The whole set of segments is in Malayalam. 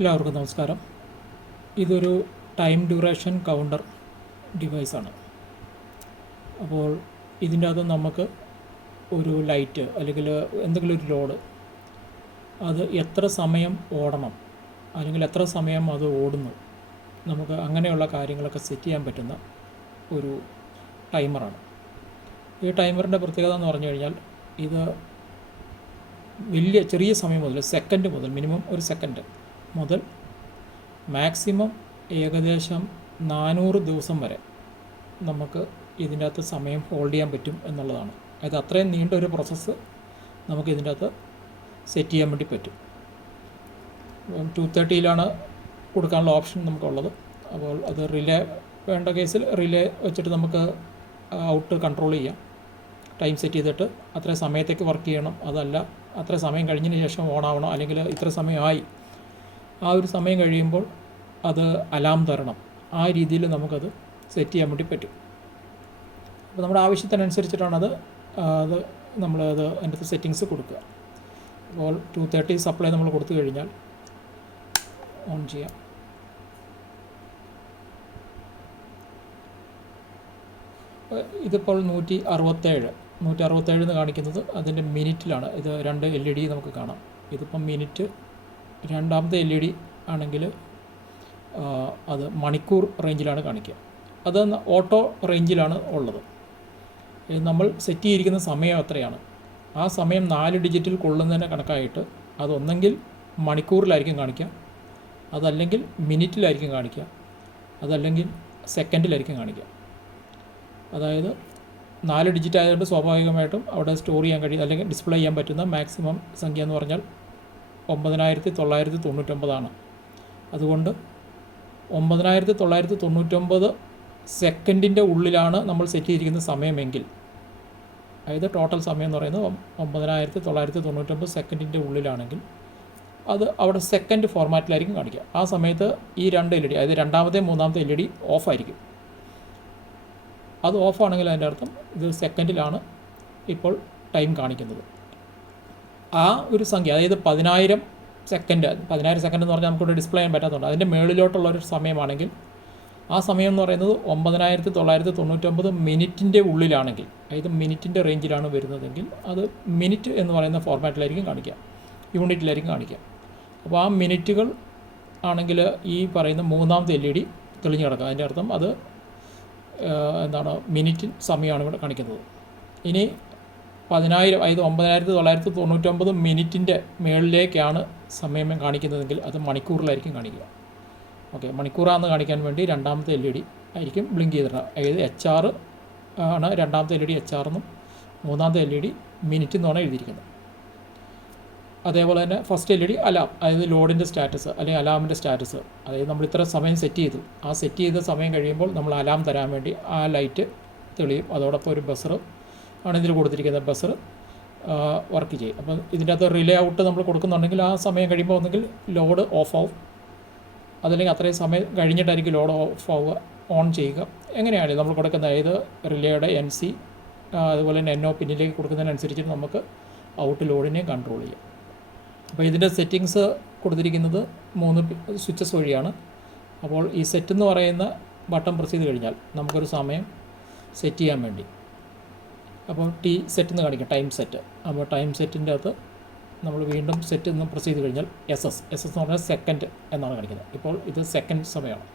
എല്ലാവർക്കും നമസ്കാരം. ഇതൊരു ടൈം ഡ്യൂറേഷൻ കൗണ്ടർ ഡിവൈസാണ്. അപ്പോൾ ഇതിൻ്റെ അകത്ത് നമുക്ക് ഒരു ലൈറ്റ് അല്ലെങ്കിൽ എന്തെങ്കിലും ഒരു ലോഡ് അത് എത്ര സമയം ഓടണം അല്ലെങ്കിൽ എത്ര സമയം അത് ഓടുന്നു, നമുക്ക് അങ്ങനെയുള്ള കാര്യങ്ങളൊക്കെ സെറ്റ് ചെയ്യാൻ പറ്റുന്ന ഒരു ടൈമറാണ്. ഈ ടൈമറിൻ്റെ പ്രത്യേകത എന്ന് പറഞ്ഞു കഴിഞ്ഞാൽ ഇത് ചെറിയ സമയം മുതൽ സെക്കൻഡ് മുതൽ മിനിമം ഒരു സെക്കൻഡ് മുതൽ മാക്സിമം ഏകദേശം 400 ദിവസം വരെ നമുക്ക് ഇതിൻ്റെ അകത്ത് സമയം ഹോൾഡ് ചെയ്യാൻ പറ്റും എന്നുള്ളതാണ്. അതായത് അത്രയും നീണ്ട ഒരു പ്രോസസ്സ് നമുക്ക് ഇതിൻ്റെ അകത്ത് സെറ്റ് ചെയ്യാൻ വേണ്ടി പറ്റും. 230 കൊടുക്കാനുള്ള ഓപ്ഷൻ നമുക്കുള്ളത്. അപ്പോൾ അത് റിലേ വേണ്ട കേസിൽ റിലേ വെച്ചിട്ട് നമുക്ക് ഔട്ട് കൺട്രോൾ ചെയ്യാം. ടൈം സെറ്റ് ചെയ്തിട്ട് അത്ര സമയത്തേക്ക് വർക്ക് ചെയ്യണം, അതല്ല അത്ര സമയം കഴിഞ്ഞതിന് ശേഷം ഓണാവണം, അല്ലെങ്കിൽ ഇത്ര സമയമായി ആ ഒരു സമയം കഴിയുമ്പോൾ അത് അലാം തരണം. ആ രീതിയിൽ നമുക്കത് സെറ്റ് ചെയ്യാൻ വേണ്ടി പറ്റും. അപ്പോൾ നമ്മുടെ ആവശ്യത്തിനനുസരിച്ചിട്ടാണത് നമ്മളത് അതിൻ്റെ സെറ്റിങ്സ് കൊടുക്കുക. അപ്പോൾ 230 സപ്ലൈ നമ്മൾ കൊടുത്തു കഴിഞ്ഞാൽ ഓൺ ചെയ്യാം. ഇതിപ്പോൾ 167 എന്ന് കാണിക്കുന്നത് അതിൻ്റെ മിനിറ്റിലാണ്. ഇത് 2 LED നമുക്ക് കാണാം. ഇതിപ്പം മിനിറ്റ്, രണ്ടാമത്തെ LED ആണെങ്കിൽ അത് മണിക്കൂർ റേഞ്ചിലാണ് കാണിക്കുക. അത് ഓട്ടോ റേഞ്ചിലാണ് ഉള്ളത്. നമ്മൾ സെറ്റ് ചെയ്തിരിക്കുന്ന സമയം എത്രയാണ്, ആ സമയം 4 ഡിജിറ്റിൽ കൊള്ളുന്നതിന് കണക്കായിട്ട് അതൊന്നെങ്കിൽ മണിക്കൂറിലായിരിക്കും കാണിക്കുക, അതല്ലെങ്കിൽ മിനിറ്റിലായിരിക്കും കാണിക്കുക, അതല്ലെങ്കിൽ സെക്കൻഡിലായിരിക്കും കാണിക്കുക. അതായത് 4 ഡിജിറ്റ് ആയതുകൊണ്ട് സ്വാഭാവികമായിട്ടും അവിടെ സ്റ്റോർ ചെയ്യാൻ കഴിയും അല്ലെങ്കിൽ ഡിസ്പ്ലേ ചെയ്യാൻ പറ്റുന്ന മാക്സിമം സംഖ്യ എന്ന് പറഞ്ഞാൽ 9999 അതുകൊണ്ട് 9999 സെക്കൻഡിൻ്റെ ഉള്ളിലാണ് നമ്മൾ സെറ്റ് ചെയ്തിരിക്കുന്ന സമയമെങ്കിൽ, അതായത് ടോട്ടൽ സമയം എന്ന് പറയുന്നത് 9999 സെക്കൻഡിൻ്റെ ഉള്ളിലാണെങ്കിൽ അത് അവിടെ സെക്കൻഡ് ഫോർമാറ്റിലായിരിക്കും കാണിക്കുക. ആ സമയത്ത് ഈ 2 LED, അതായത് രണ്ടാമത്തെ മൂന്നാമത്തെ LED ഓഫായിരിക്കും. അത് ഓഫാണെങ്കിൽ അതിൻ്റെ അർത്ഥം ഇത് സെക്കൻഡിലാണ് ഇപ്പോൾ ടൈം കാണിക്കുന്നത്. ആ ഒരു സംഖ്യ, അതായത് 10,000 സെക്കൻഡ് എന്ന് പറഞ്ഞാൽ നമുക്കിവിടെ ഡിസ്പ്ലേ ചെയ്യാൻ പറ്റാത്തതുകൊണ്ട് അതിൻ്റെ മുകളിലോട്ടുള്ളൊരു സമയമാണെങ്കിൽ ആ സമയം എന്ന് പറയുന്നത് 9999 മിനിറ്റിൻ്റെ ഉള്ളിലാണെങ്കിൽ, അതായത് മിനിറ്റിൻ്റെ റേഞ്ചിലാണ് വരുന്നതെങ്കിൽ അത് മിനിറ്റ് എന്ന് പറയുന്ന ഫോർമാറ്റിലായിരിക്കും കാണിക്കുക, യൂണിറ്റിലായിരിക്കും കാണിക്കുക. അപ്പോൾ ആ മിനിറ്റുകൾ ആണെങ്കിൽ ഈ പറയുന്ന മൂന്നാമത്തെ LED തെളിഞ്ഞ് കിടക്കുക. അതിൻ്റെ അർത്ഥം അത് മിനിറ്റ് സമയമാണ് ഇവിടെ കാണിക്കുന്നത്. ഇനി 10,000, അതായത് 9999 മിനിറ്റിൻ്റെ മുകളിലേക്കാണ് സമയം കാണിക്കുന്നതെങ്കിൽ അത് മണിക്കൂറിലായിരിക്കും കാണിക്കുക. ഓക്കെ, മണിക്കൂറാണെന്ന് കാണിക്കാൻ വേണ്ടി രണ്ടാമത്തെ LED ആയിരിക്കും ബ്ലിങ്ക് ചെയ്തിട്ടുള്ളത്. അതായത് HR ആണ് രണ്ടാമത്തെ LED, HR എന്നും മൂന്നാമത്തെ LED മിനിറ്റ് എന്നാണ് എഴുതിയിരിക്കുന്നത്. അതേപോലെ തന്നെ ഫസ്റ്റ് LED അലാം, അതായത് ലോഡിൻ്റെ സ്റ്റാറ്റസ് അല്ലെങ്കിൽ അലാമിൻ്റെ സ്റ്റാറ്റസ്. അതായത് നമ്മൾ ഇത്ര സമയം സെറ്റ് ചെയ്തു, ആ സെറ്റ് ചെയ്ത സമയം കഴിയുമ്പോൾ നമ്മൾ അലാം തരാൻ വേണ്ടി ആ ലൈറ്റ് തെളിയും. അതോടൊപ്പം ഒരു ബസർ ആണ് ഇതിൽ കൊടുത്തിരിക്കുന്നത്. ബസർ വർക്ക് ചെയ്യും. അപ്പം ഇതിൻ്റെ അകത്ത് റിലേ ഔട്ട് നമ്മൾ കൊടുക്കുന്നുണ്ടെങ്കിൽ ആ സമയം കഴിയുമ്പോൾ ഒന്നെങ്കിൽ ലോഡ് ഓഫ് ആവും, അതല്ലെങ്കിൽ അത്രയും സമയം കഴിഞ്ഞിട്ടായിരിക്കും ലോഡ് ഓഫ് ആവുക, ഓൺ ചെയ്യുക. എങ്ങനെയാണ് നമ്മൾ കൊടുക്കുന്നത്, അതായത് റിലേയുടെ NC അതുപോലെ തന്നെ NO പിന്നിലേക്ക് കൊടുക്കുന്നതിനനുസരിച്ച് നമുക്ക് ഔട്ട് ലോഡിനെ കൺട്രോൾ ചെയ്യാം. അപ്പോൾ ഇതിൻ്റെ സെറ്റിങ്സ് കൊടുത്തിരിക്കുന്നത് 3 സ്വിച്ചസ് വഴിയാണ്. അപ്പോൾ ഈ സെറ്റ് എന്ന് പറയുന്ന ബട്ടൺ പ്രസ് ചെയ്ത് കഴിഞ്ഞാൽ നമുക്കൊരു സമയം സെറ്റ് ചെയ്യാൻ വേണ്ടി, അപ്പോൾ സെറ്റ് എന്ന് കാണിക്കും, ടൈം സെറ്റ്. അപ്പോൾ ടൈം സെറ്റിൻ്റെ അകത്ത് നമ്മൾ വീണ്ടും സെറ്റ് എന്ന് പ്രസ് ചെയ്ത് കഴിഞ്ഞാൽ SS എന്ന് പറഞ്ഞാൽ സെക്കൻഡ് എന്നാണ് കാണിക്കുന്നത്. ഇപ്പോൾ ഇത് സെക്കൻഡ് സമയമാണ്.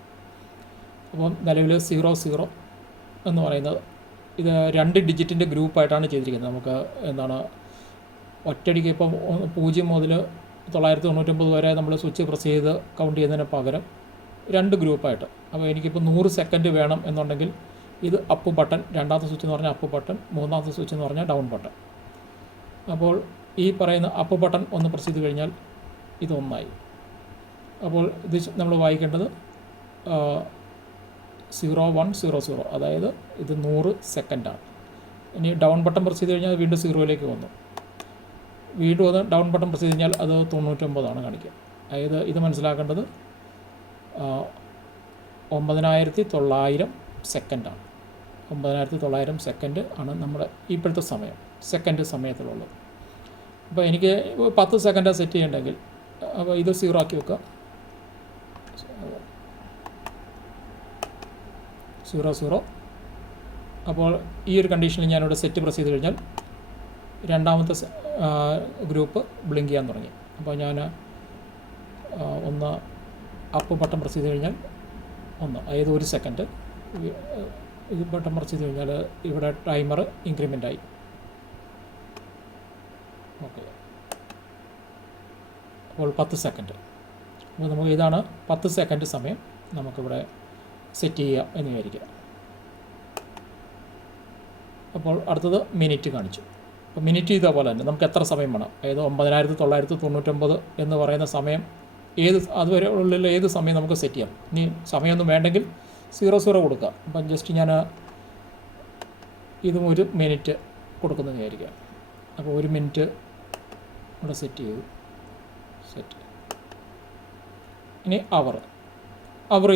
അപ്പോൾ നിലവിൽ 00 എന്ന് പറയുന്നത് ഇത് 2 ഡിജിറ്റിൻ്റെ ഗ്രൂപ്പായിട്ടാണ് ചെയ്തിരിക്കുന്നത്. നമുക്ക് ഒറ്റയടിക്ക് ഇപ്പം 0 മുതൽ 999 വരെ നമ്മൾ സ്വിച്ച് പ്രസ് ചെയ്ത് കൗണ്ട് ചെയ്യുന്നതിന് പകരം 2 ഗ്രൂപ്പായിട്ട്. അപ്പോൾ എനിക്കിപ്പോൾ 100 സെക്കൻഡ് വേണം എന്നുണ്ടെങ്കിൽ ഇത് അപ്പ് ബട്ടൺ, രണ്ടാമത്തെ സ്വിച്ച് എന്ന് പറഞ്ഞാൽ അപ്പ് ബട്ടൺ, മൂന്നാമത്തെ സ്വിച്ച് എന്ന് പറഞ്ഞാൽ ഡൗൺ ബട്ടൺ. അപ്പോൾ ഈ പറയുന്ന അപ്പ് ബട്ടൺ ഒന്ന് പ്രസ് ചെയ്ത് കഴിഞ്ഞാൽ ഇത് ഒന്നായി. അപ്പോൾ ഇത് നമ്മൾ വായിക്കേണ്ടത് 0100, അതായത് ഇത് 100 സെക്കൻഡാണ്. ഇനി ഡൗൺ ബട്ടൺ പ്രസ് ചെയ്ത് കഴിഞ്ഞാൽ വീണ്ടും 0ലേക്ക് വന്നു. വീണ്ടും അത് ഡൗൺ ബട്ടൺ പ്രസ് ചെയ്ത് കഴിഞ്ഞാൽ അത് 99 കാണിക്കുക. അതായത് ഇത് മനസ്സിലാക്കേണ്ടത് 9900 സെക്കൻഡാണ്. 9900 സെക്കൻഡ് ആണ് നമ്മുടെ ഇപ്പോഴത്തെ സമയം, സെക്കൻഡ് സമയത്തിലുള്ളത്. അപ്പോൾ എനിക്ക് 10 സെക്കൻഡ് സെറ്റ് ചെയ്യണമെങ്കിൽ അപ്പോൾ ഇത് 0 ആക്കി വെക്കുക. 00. അപ്പോൾ ഈ ഒരു കണ്ടീഷനിൽ ഞാനിവിടെ സെറ്റ് പ്രസ് ചെയ്ത് കഴിഞ്ഞാൽ രണ്ടാമത്തെ ഗ്രൂപ്പ് ബ്ലിങ്ക് ചെയ്യാൻ തുടങ്ങി. അപ്പോൾ ഞാൻ ഒന്ന് അപ്പ് ബട്ടൺ പ്രസ് ചെയ്ത് കഴിഞ്ഞാൽ അതായത് 1 സെക്കൻഡ് ഇത് ബട്ടൺ പ്രസ് ചെയ്ത് കഴിഞ്ഞാൽ ഇവിടെ ടൈമർ ഇൻക്രിമെൻ്റ് ആയി. ഓക്കെ, അപ്പോൾ 10 സെക്കൻഡ്. അപ്പോൾ നമുക്ക് ഇതാണ് 10 സെക്കൻഡ് സമയം നമുക്കിവിടെ സെറ്റ് ചെയ്യാം എന്ന് വിചാരിക്കുക. അപ്പോൾ അടുത്തത് മിനിറ്റ് കാണിച്ചു. അപ്പോൾ മിനിറ്റ് ഇതേപോലെ തന്നെ നമുക്ക് എത്ര സമയം വേണം, അതായത് 9999 എന്ന് പറയുന്ന സമയം അതുവരെ ഉള്ളിൽ ഏത് സമയം നമുക്ക് സെറ്റ് ചെയ്യാം. ഇനി സമയമൊന്നും വേണ്ടെങ്കിൽ 00 കൊടുക്കാം. അപ്പം ജസ്റ്റ് ഞാൻ ഇതും 1 മിനിറ്റ് കൊടുക്കുന്നത് വിചാരിക്കാം. അപ്പോൾ 1 മിനിറ്റ് ഇവിടെ സെറ്റ് ചെയ്തു. സെറ്റ്. ഇനി അവർ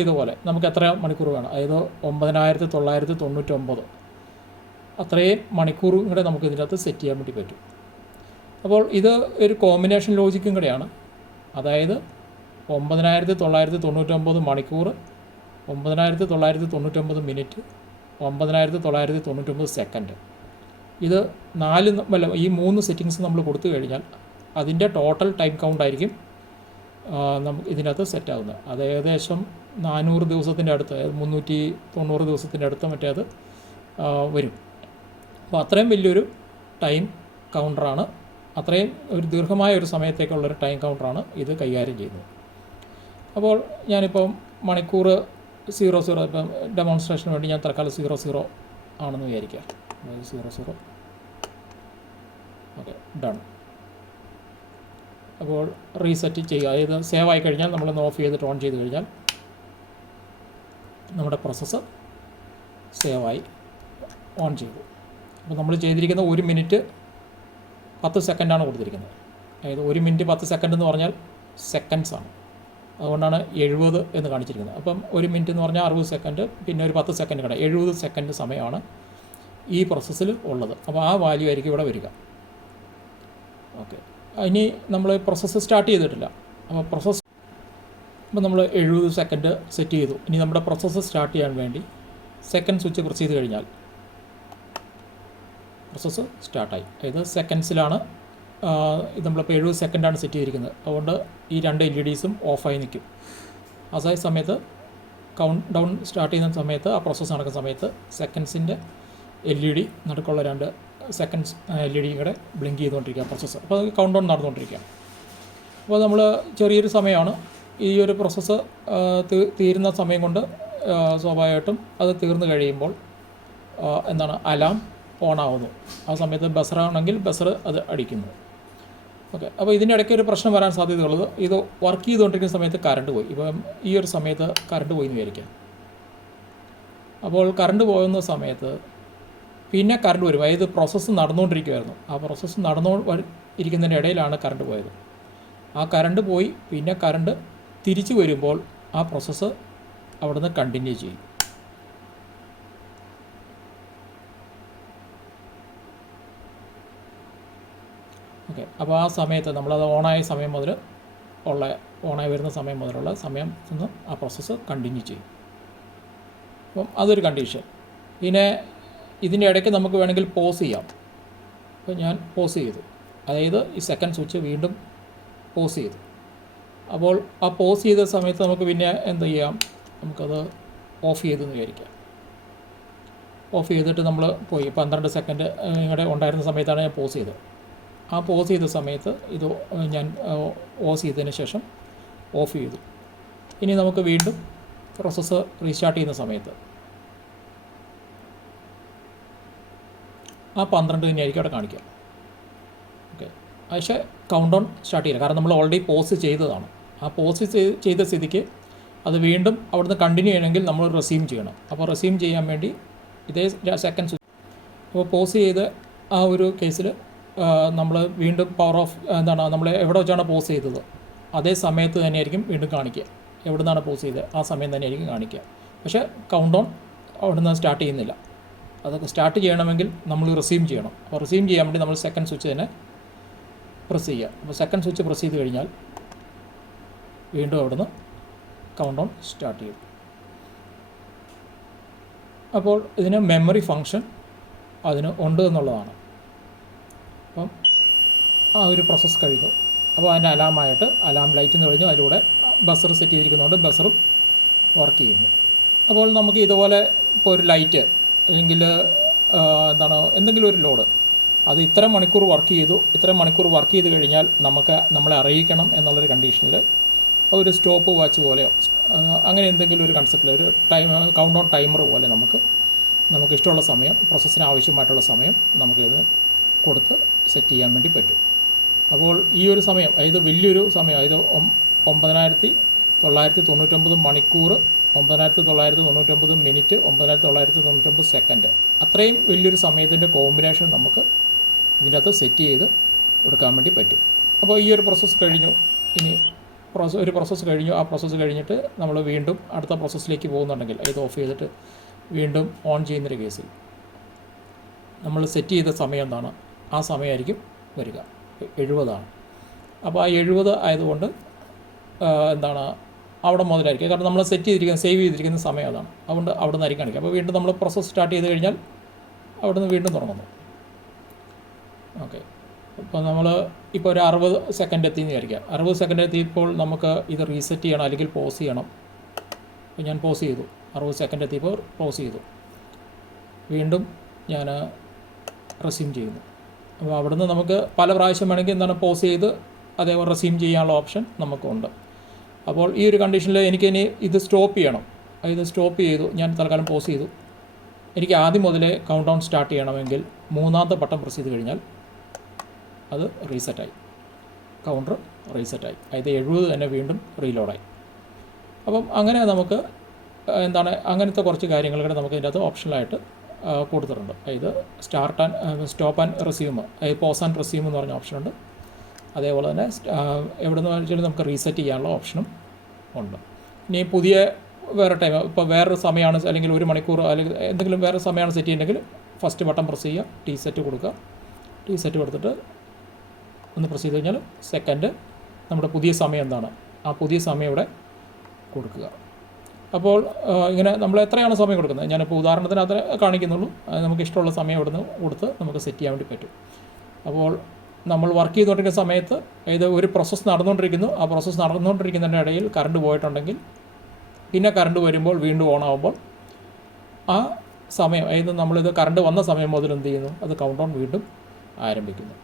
ഇതുപോലെ നമുക്ക് എത്ര മണിക്കൂർ വേണം, അതായത് 9999 അത്രയും മണിക്കൂറും കൂടെ നമുക്ക് ഇതിനകത്ത് സെറ്റ് ചെയ്യാൻ വേണ്ടി പറ്റും. അപ്പോൾ ഇത് ഒരു കോമ്പിനേഷൻ ലോജിക്കും കൂടെയാണ്. അതായത് 9999 മണിക്കൂർ, 9999 മിനിറ്റ്, 9999 സെക്കൻഡ്. ഇത് ഈ 3 സെറ്റിങ്സ് നമ്മൾ കൊടുത്തു കഴിഞ്ഞാൽ അതിൻ്റെ ടോട്ടൽ ടൈം കൗണ്ടായിരിക്കും നമുക്ക് ഇതിനകത്ത് സെറ്റാകുന്നത്. അത് ഏകദേശം 400 ദിവസത്തിൻ്റെ അടുത്ത്, അതായത് 390 ദിവസത്തിൻ്റെ അടുത്ത് മറ്റേ അത് വരും. അപ്പോൾ അത്രയും വലിയൊരു ടൈം കൗണ്ടറാണ്, അത്രയും ഒരു ദീർഘമായ ഒരു സമയത്തേക്കുള്ളൊരു ടൈം കൗണ്ടറാണ് ഇത് കൈകാര്യം ചെയ്യുന്നത്. അപ്പോൾ ഞാനിപ്പം മണിക്കൂർ 00 ഇപ്പം ഡെമോൺസ്ട്രേഷന് വേണ്ടി ഞാൻ തൽക്കാലം 00 ആണെന്ന് വിചാരിക്കുക. അതായത് 00. Okay, done. അപ്പോൾ റീസെറ്റ് ചെയ്യുക. അതായത് സേവ് ആയി കഴിഞ്ഞാൽ നമ്മളൊന്ന് ഓഫ് ചെയ്തിട്ട് ഓൺ ചെയ്ത് കഴിഞ്ഞാൽ നമ്മുടെ പ്രോസസ്സ് സേവായി ഓൺ ചെയ്തു. അപ്പോൾ നമ്മൾ ചെയ്തിരിക്കുന്ന 1 മിനിറ്റ് 10 സെക്കൻഡാണ് കൊടുത്തിരിക്കുന്നത്. അതായത് 1 മിനിറ്റ് 10 സെക്കൻഡ് എന്ന് പറഞ്ഞാൽ സെക്കൻഡ്സാണ്, അതുകൊണ്ടാണ് 70 എന്ന് കാണിച്ചിരിക്കുന്നത്. അപ്പം 1 മിനിറ്റ് എന്ന് പറഞ്ഞാൽ 60 സെക്കൻഡ്, പിന്നെ ഒരു 10 സെക്കൻഡ് കൂടെ 70 സെക്കൻഡ് സമയമാണ് ഈ പ്രോസസ്സിൽ ഉള്ളത്. അപ്പോൾ ആ വാല്യൂ ആയിരിക്കും ഇവിടെ വരിക. ഓക്കെ, ഇനി നമ്മൾ പ്രോസസ്സ് സ്റ്റാർട്ട് ചെയ്തിട്ടില്ല. അപ്പോൾ നമ്മൾ 70 സെക്കൻഡ് സെറ്റ് ചെയ്തു. ഇനി നമ്മുടെ പ്രോസസ്സ് സ്റ്റാർട്ട് ചെയ്യാൻ വേണ്ടി സെക്കൻഡ് സ്വിച്ച് പ്രസ് ചെയ്ത് കഴിഞ്ഞാൽ പ്രോസസ്സ് സ്റ്റാർട്ടായി. അതായത് സെക്കൻഡ്സിലാണ് ഇത് നമ്മളിപ്പോൾ 70 സെക്കൻഡാണ് സെറ്റ് ചെയ്തിരിക്കുന്നത്. അതുകൊണ്ട് ഈ 2 LEDസും ഓഫായി നിൽക്കും. അതേ സമയത്ത് കൗണ്ട് ഡൗൺ സ്റ്റാർട്ട് ചെയ്യുന്ന സമയത്ത്, ആ പ്രോസസ്സ് നടക്കുന്ന സമയത്ത് സെക്കൻഡ്സിൻ്റെ LED നടുക്കുള്ള 2 സെക്കൻഡ്സ് LED കൂടെ ബ്ലിങ്ക് ചെയ്തുകൊണ്ടിരിക്കുക പ്രോസസ്സ്. അപ്പോൾ അത് കൗണ്ട് ഡൗൺ നടന്നുകൊണ്ടിരിക്കുക. അപ്പോൾ നമ്മൾ ചെറിയൊരു സമയമാണ് ഈ ഒരു പ്രോസസ്സ് തീരുന്ന സമയം കൊണ്ട് സ്വാഭാവികമായിട്ടും അത് തീർന്നു കഴിയുമ്പോൾ അലാം ഓൺ ആവുന്നു. ആ സമയത്ത് ബസറാണെങ്കിൽ ബസർ അത് അടിക്കുന്നു. ഓക്കെ, അപ്പോൾ ഇതിൻ്റെ ഇടയ്ക്ക് ഒരു പ്രശ്നം വരാൻ സാധ്യതയുള്ളത്, ഇത് വർക്ക് ചെയ്തുകൊണ്ടിരിക്കുന്ന സമയത്ത് കറണ്ട് പോയി. ഇപ്പം ഈ ഒരു സമയത്ത് കറണ്ട് പോയി എന്ന് വിചാരിക്കാം. അപ്പോൾ കറണ്ട് പോകുന്ന സമയത്ത് പിന്നെ കറണ്ട് വരും. അതായത് പ്രോസസ്സ് നടന്നുകൊണ്ടിരിക്കുമായിരുന്നു. ആ പ്രോസസ്സ് ഇരിക്കുന്നതിൻ്റെ ഇടയിലാണ് കറണ്ട് പോയത്. ആ കറണ്ട് പോയി പിന്നെ കറണ്ട് തിരിച്ചു വരുമ്പോൾ ആ പ്രോസസ്സ് അവിടെ നിന്ന് കണ്ടിന്യൂ ചെയ്യും. ഓക്കെ, അപ്പോൾ ആ സമയത്ത് നമ്മളത് ഓണായ സമയം മുതൽ ഓണായി വരുന്ന സമയം മുതലുള്ള സമയം നിന്ന് ആ പ്രോസസ്സ് കണ്ടിന്യൂ ചെയ്യും. അപ്പം അതൊരു കണ്ടീഷൻ. പിന്നെ ഇതിൻ്റെ ഇടയ്ക്ക് നമുക്ക് വേണമെങ്കിൽ പോസ് ചെയ്യാം. അപ്പോൾ ഞാൻ പോസ് ചെയ്തു, അതായത് ഈ സെക്കൻഡ് സ്വിച്ച് വീണ്ടും പോസ് ചെയ്തു. അപ്പോൾ ആ പോസ് ചെയ്ത സമയത്ത് നമുക്ക് പിന്നെ എന്ത് ചെയ്യാം, നമുക്കത് ഓഫ് ചെയ്തെന്ന് വിചാരിക്കാം. ഓഫ് ചെയ്തിട്ട് നമ്മൾ പോയി 12 സെക്കൻഡ് ഇങ്ങടെ ഉണ്ടായിരുന്ന സമയത്താണ് ഞാൻ പോസ് ചെയ്തത്. ആ പോസ് ചെയ്ത സമയത്ത് ഇത് ഞാൻ ഓഫ് ചെയ്തതിന് ശേഷം ഓഫ് ചെയ്തു. ഇനി നമുക്ക് വീണ്ടും പ്രോസസ്സ് റീസ്റ്റാർട്ട് ചെയ്യുന്ന സമയത്ത് ആ 12 തന്നെയായിരിക്കും അവിടെ കാണിക്കുക. ഓക്കെ, പക്ഷേ കൗണ്ട് ഡൗൺ സ്റ്റാർട്ട് ചെയ്യില്ല, കാരണം നമ്മൾ ഓൾറെഡി പോസ് ചെയ്തതാണ്. ആ പോസ് ചെയ്ത സ്ഥിതിക്ക് അത് വീണ്ടും അവിടുന്ന് കണ്ടിന്യൂ ചെയ്യണമെങ്കിൽ നമ്മൾ റെസ്യൂം ചെയ്യണം. അപ്പോൾ റെസ്യൂം ചെയ്യാൻ വേണ്ടി ഇതേ സെക്കൻഡ്സ്, അപ്പോൾ പോസ് ചെയ്ത് ആ ഒരു കേസിൽ നമ്മൾ വീണ്ടും പവർ ഓഫ് നമ്മൾ എവിടെ വെച്ചാണ് പോസ് ചെയ്തത് അതേ സമയത്ത് തന്നെയായിരിക്കും വീണ്ടും കാണിക്കുക. എവിടെ നിന്നാണ് പോസ് ചെയ്തത് ആ സമയം തന്നെയായിരിക്കും കാണിക്കുക. പക്ഷേ കൗണ്ട് ഡൗൺ അവിടെ നിന്ന് സ്റ്റാർട്ട് ചെയ്യുന്നില്ല. അതൊക്കെ സ്റ്റാർട്ട് ചെയ്യണമെങ്കിൽ നമ്മൾ റെസ്യൂം ചെയ്യണം. അപ്പോൾ റെസ്യൂം ചെയ്യാൻ വേണ്ടി നമ്മൾ സെക്കൻഡ് സ്വിച്ച് തന്നെ പ്രസ് ചെയ്യുക. അപ്പോൾ സെക്കൻഡ് സ്വിച്ച് പ്രസ് ചെയ്ത് കഴിഞ്ഞാൽ വീണ്ടും അവിടുന്ന് കൗണ്ട് ഡൗൺ സ്റ്റാർട്ട് ചെയ്യും. അപ്പോൾ ഇതിന് മെമ്മറി ഫങ്ഷൻ അതിന് ഉണ്ട് എന്നുള്ളതാണ്. അപ്പം ആ ഒരു പ്രോസസ്സ് കഴിഞ്ഞു. അപ്പോൾ അതിൻ്റെ അലാമായിട്ട് അലാം ലൈറ്റ് എന്ന് കഴിഞ്ഞു, അതിലൂടെ ബസർ സെറ്റ് ചെയ്തിരിക്കുന്നതുകൊണ്ട് ബസറും വർക്ക് ചെയ്യുന്നു. അപ്പോൾ നമുക്ക് ഇതുപോലെ ഇപ്പോൾ ഒരു ലൈറ്റ് അല്ലെങ്കിൽ എന്തെങ്കിലും ഒരു ലോഡ് അത് ഇത്ര മണിക്കൂർ വർക്ക് ചെയ്ത് കഴിഞ്ഞാൽ നമ്മളെ അറിയിക്കണം എന്നുള്ളൊരു കണ്ടീഷനിൽ ഒരു സ്റ്റോപ്പ് വാച്ച് പോലെയോ അങ്ങനെ എന്തെങ്കിലും ഒരു കൺസെപ്റ്റിൽ ഒരു കൗണ്ട് ഡൗൺ ടൈമർ പോലെ നമുക്ക് ഇഷ്ടമുള്ള സമയം, പ്രോസസ്സിന് ആവശ്യമായിട്ടുള്ള സമയം നമുക്കിത് കൊടുത്ത് സെറ്റ് ചെയ്യാൻ വേണ്ടി പറ്റും. അപ്പോൾ ഈ ഒരു സമയം, അതായത് വലിയൊരു സമയം, അതായത് 9999 മണിക്കൂർ, 9999 മിനിറ്റ്, 9999 സെക്കൻഡ്, അത്രയും വലിയൊരു സമയത്തിൻ്റെ കോമ്പിനേഷൻ നമുക്ക് ഇതിൻ്റെ അകത്ത് സെറ്റ് ചെയ്ത് കൊടുക്കാൻ വേണ്ടി പറ്റും. അപ്പോൾ ഈ ഒരു പ്രോസസ്സ് കഴിഞ്ഞു. ഇനി ഒരു പ്രോസസ്സ് കഴിഞ്ഞു. ആ പ്രോസസ്സ് കഴിഞ്ഞിട്ട് നമ്മൾ വീണ്ടും അടുത്ത പ്രോസസ്സിലേക്ക് പോകുന്നുണ്ടെങ്കിൽ ഇത് ഓഫ് ചെയ്തിട്ട് വീണ്ടും ഓൺ ചെയ്യുന്നൊരു കേസിൽ നമ്മൾ സെറ്റ് ചെയ്ത സമയം എന്താണ്, ആ സമയമായിരിക്കും വരിക, 70 ആണ്. അപ്പോൾ ആ 70 ആയതുകൊണ്ട് അവിടെ മുതലായിരിക്കും. കാരണം നമ്മൾ സേവ് ചെയ്തിരിക്കുന്ന സമയം അതാണ്. അതുകൊണ്ട് അവിടെ നിന്നായിരിക്കും കാണിക്കുക. അപ്പോൾ വീണ്ടും നമ്മൾ പ്രോസസ്സ് സ്റ്റാർട്ട് ചെയ്ത് കഴിഞ്ഞാൽ അവിടെ നിന്ന് വീണ്ടും തുടങ്ങുന്നു. ഓക്കെ. ഇപ്പോൾ നമ്മൾ ഇപ്പോൾ ഒരു 60 സെക്കൻഡ് എത്തിയെന്ന് വിചാരിക്കുക. 60 സെക്കൻഡ് എത്തിയപ്പോൾ നമുക്ക് ഇത് റീസെറ്റ് ചെയ്യണം, അല്ലെങ്കിൽ പോസ് ചെയ്യണം. അപ്പോൾ ഞാൻ പോസ് ചെയ്തു. 60 സെക്കൻഡ് എത്തിയപ്പോൾ പോസ് ചെയ്തു. വീണ്ടും ഞാൻ റെസ്യൂം ചെയ്യുന്നു. അപ്പോൾ അവിടുന്ന് നമുക്ക് പല പ്രാവശ്യം വേണമെങ്കിൽ പോസ് ചെയ്ത് അതേപോലെ റെസ്യൂം ചെയ്യാനുള്ള ഓപ്ഷൻ നമുക്കുണ്ട്. അപ്പോൾ ഈ ഒരു കണ്ടീഷനിൽ എനിക്കിനി ഇത് സ്റ്റോപ്പ് ചെയ്യണം. ഇത് സ്റ്റോപ്പ് ചെയ്തു, ഞാൻ തൽക്കാലം പോസ് ചെയ്തു. എനിക്ക് ആദ്യം മുതലേ കൗണ്ട് ഡൗൺ സ്റ്റാർട്ട് ചെയ്യണമെങ്കിൽ 3ാമത്തെ ബട്ടൺ പ്രസ് ചെയ്ത് കഴിഞ്ഞാൽ അത് റീസെറ്റായി, കൗണ്ടർ റീസെറ്റായി. അതായത് 70 തന്നെ വീണ്ടും റീലോഡായി. അപ്പം അങ്ങനെ നമുക്ക് അങ്ങനത്തെ കുറച്ച് കാര്യങ്ങൾ കൂടെ നമുക്ക് ഇതിൻ്റെ അകത്ത് ഓപ്ഷണലായിട്ട് കൊടുത്തിട്ടുണ്ട്. അതായത് സ്റ്റോപ്പ് ആൻഡ് റെസ്യൂം, അതായത് പോസ് ആൻഡ് റെസ്യൂം എന്ന് പറഞ്ഞ ഓപ്ഷനുണ്ട്. അതേപോലെ തന്നെ എവിടെ നിന്ന് വെച്ചാൽ നമുക്ക് റീസെറ്റ് ചെയ്യാനുള്ള ഓപ്ഷനും ഉണ്ട്. ഇനി പുതിയ വേറെ ടൈം, ഇപ്പോൾ വേറൊരു സമയമാണ്, അല്ലെങ്കിൽ 1 മണിക്കൂർ അല്ലെങ്കിൽ എന്തെങ്കിലും വേറെ സമയമാണ് സെറ്റ് ചെയ്യുന്നതെങ്കിൽ ഫസ്റ്റ് ബട്ടൺ പ്രസ് ചെയ്യുക, ടി സെറ്റ് കൊടുക്കുക. ടി സെറ്റ് കൊടുത്തിട്ട് ഒന്ന് പ്രസ് ചെയ്ത് കഴിഞ്ഞാൽ സെക്കൻഡ് നമ്മുടെ പുതിയ സമയം എന്താണ്, ആ പുതിയ സമയം ഇവിടെ കൊടുക്കുക. അപ്പോൾ ഇങ്ങനെ നമ്മൾ എത്രയാണ് സമയം കൊടുക്കുന്നത്, ഞാനിപ്പോൾ ഉദാഹരണത്തിന് അത് കാണിക്കുന്നുള്ളൂ. നമുക്ക് ഇഷ്ടമുള്ള സമയം ഇവിടുന്ന് കൊടുത്ത് നമുക്ക് സെറ്റ് ചെയ്യാൻ വേണ്ടി പറ്റും. അപ്പോൾ നമ്മൾ വർക്ക് ചെയ്തുകൊണ്ടിരിക്കുന്ന സമയത്ത് ഒരു പ്രോസസ്സ് നടന്നുകൊണ്ടിരിക്കുന്നു. ആ പ്രോസസ്സ് നടന്നുകൊണ്ടിരിക്കുന്നതിൻ്റെ ഇടയിൽ കറണ്ട് പോയിട്ടുണ്ടെങ്കിൽ പിന്നെ കറണ്ട് വരുമ്പോൾ വീണ്ടും ഓൺ ആകുമ്പോൾ ആ സമയം, അതായത് നമ്മളിത് കറണ്ട് വന്ന സമയം മുതൽ എന്ത് ചെയ്യുന്നു, അത് കൗണ്ട് ഡൗൺ വീണ്ടും ആരംഭിക്കുന്നു.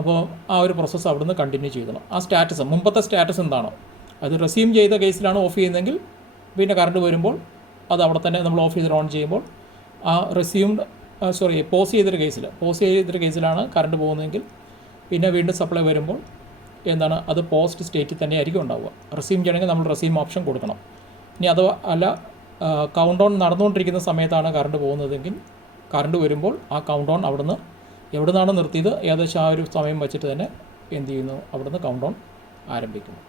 അപ്പോൾ ആ ഒരു പ്രോസസ്സ് അവിടുന്ന് കണ്ടിന്യൂ ചെയ്യണം. ആ സ്റ്റാറ്റസ്, മുമ്പത്തെ സ്റ്റാറ്റസ് എന്താണോ അത് റെസ്യൂം ചെയ്ത കേസിലാണ് ഓഫ് ചെയ്യുന്നതെങ്കിൽ പിന്നെ കറണ്ട് വരുമ്പോൾ അത് അവിടെ തന്നെ നമ്മൾ ഓഫ് ചെയ്തിട്ട് ഓൺ ചെയ്യുമ്പോൾ ആ പോസ് ചെയ്തൊരു കേസിലാണ് കറണ്ട് പോകുന്നതെങ്കിൽ പിന്നെ വീണ്ടും സപ്ലൈ വരുമ്പോൾ അത് പോസ്റ്റ് സ്റ്റേറ്റിൽ തന്നെ ആയിരിക്കും ഉണ്ടാവുക. റെസ്യൂം ചെയ്യണമെങ്കിൽ നമ്മൾ റെസ്യൂം ഓപ്ഷൻ കൊടുക്കണം. ഇനി അത് അല്ല, കൗണ്ട് ഡൗൺ നടന്നുകൊണ്ടിരിക്കുന്ന സമയത്താണ് കറണ്ട് പോകുന്നതെങ്കിൽ കറണ്ട് വരുമ്പോൾ ആ കൗണ്ട് ഡൗൺ അവിടുന്ന് എവിടെ നിന്നാണ് നിർത്തിയത് ഏകദേശം ആ ഒരു സമയം വെച്ചിട്ട് തന്നെ അവിടുന്ന് കൗണ്ട് ഡൗൺ ആരംഭിക്കുന്നു.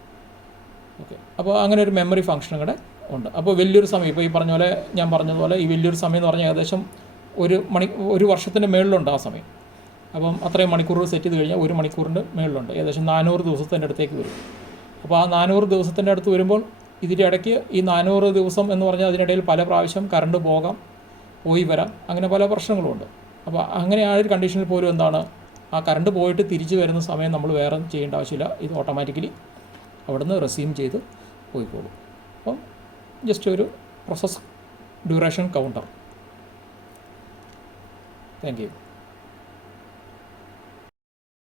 ഓക്കെ. അപ്പോൾ അങ്ങനെ ഒരു മെമ്മറി ഫംഗ്ഷനും കൂടെ ഉണ്ട്. അപ്പോൾ വലിയൊരു സമയം, ഇപ്പോൾ ഈ ഞാൻ പറഞ്ഞതുപോലെ ഈ വലിയൊരു സമയം എന്ന് പറഞ്ഞാൽ ഏകദേശം 1 വർഷത്തിൻ്റെ മേളിലുണ്ട് ആ സമയം. അപ്പം അത്രയും മണിക്കൂർ സെറ്റ് ചെയ്ത് കഴിഞ്ഞാൽ 1 മണിക്കൂറിൻ്റെ മേളിലുണ്ട്, ഏകദേശം 400 ദിവസത്തിൻ്റെ അടുത്തേക്ക് വരും. അപ്പോൾ ആ 400 ദിവസത്തിൻ്റെ അടുത്ത് വരുമ്പോൾ ഇതിൻ്റെ ഇടയ്ക്ക് ഈ 400 ദിവസം എന്ന് പറഞ്ഞാൽ അതിനിടയിൽ പല പ്രാവശ്യം കറണ്ട് പോയി വരാം, അങ്ങനെ പല പ്രശ്നങ്ങളുമുണ്ട്. അപ്പോൾ അങ്ങനെ ആ ഒരു കണ്ടീഷനിൽ പോലും ആ കറണ്ട് പോയിട്ട് തിരിച്ച് വരുന്ന സമയം നമ്മൾ വേറെ ചെയ്യേണ്ട ആവശ്യമില്ല. ഇത് ഓട്ടോമാറ്റിക്കലി അവിടുന്ന് റെസ്യൂം ചെയ്ത് പോയിക്കോളും. അപ്പം ജസ്റ്റ് ഒരു process duration counter. Thank you.